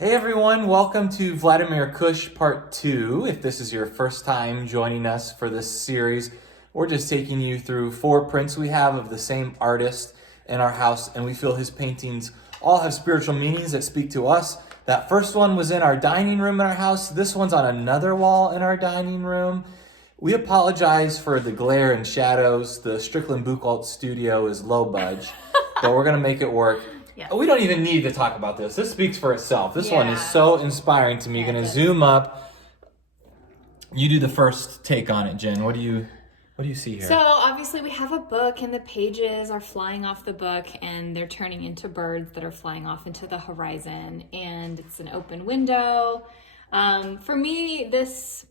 Hey everyone, welcome to Vladimir Kush Part 2. If this is your first time joining us for this series, we're just taking you through 4 prints we have of the same artist in our house, and we feel his paintings all have spiritual meanings that speak to us. That first one was in our dining room in our house. This one's on another wall in our dining room. We apologize for the glare and shadows. The Strickland Buchholz studio is low budge, but we're going to make it work. Yes. We don't even need to talk about this. This speaks for itself. This one is Yeah. so inspiring to me. Yeah, Going it to is. zoom up. You do the first take on it, Jen. What do you see here? So obviously we have a book and the pages are flying off the book and they're turning into birds that are flying off into the horizon, and it's an open window. For me, this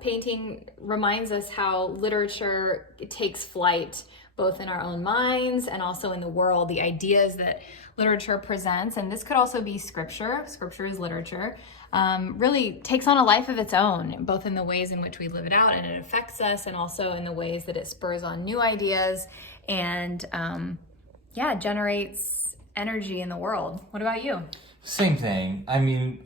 painting reminds us how literature takes flight both in our own minds and also in the world, the ideas that literature presents. And this could also be scripture. Scripture is literature. Really takes on a life of its own, both in the ways in which we live it out and it affects us, and also in the ways that it spurs on new ideas and generates energy in the world. What about you? Same thing. I mean,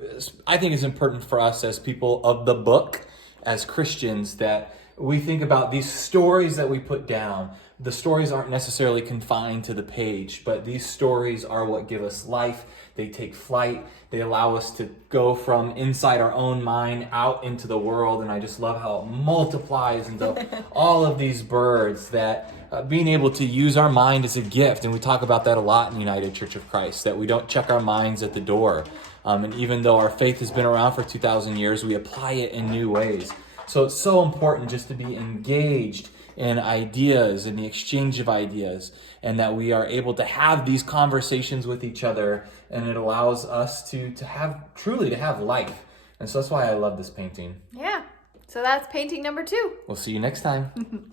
I think it's important for us as people of the book, as Christians, that we think about these stories that we put down. The stories aren't necessarily confined to the page, but these stories are what give us life. They take flight. They allow us to go from inside our own mind out into the world. And I just love how it multiplies into all of these birds, that being able to use our mind is a gift. And we talk about that a lot in United Church of Christ, that we don't check our minds at the door. And even though our faith has been around for 2,000 years, we apply it in new ways. So it's so important just to be engaged in ideas and the exchange of ideas, and that we are able to have these conversations with each other, and it allows us to have life. And so that's why I love this painting. Yeah. So that's painting number 2. We'll see you next time.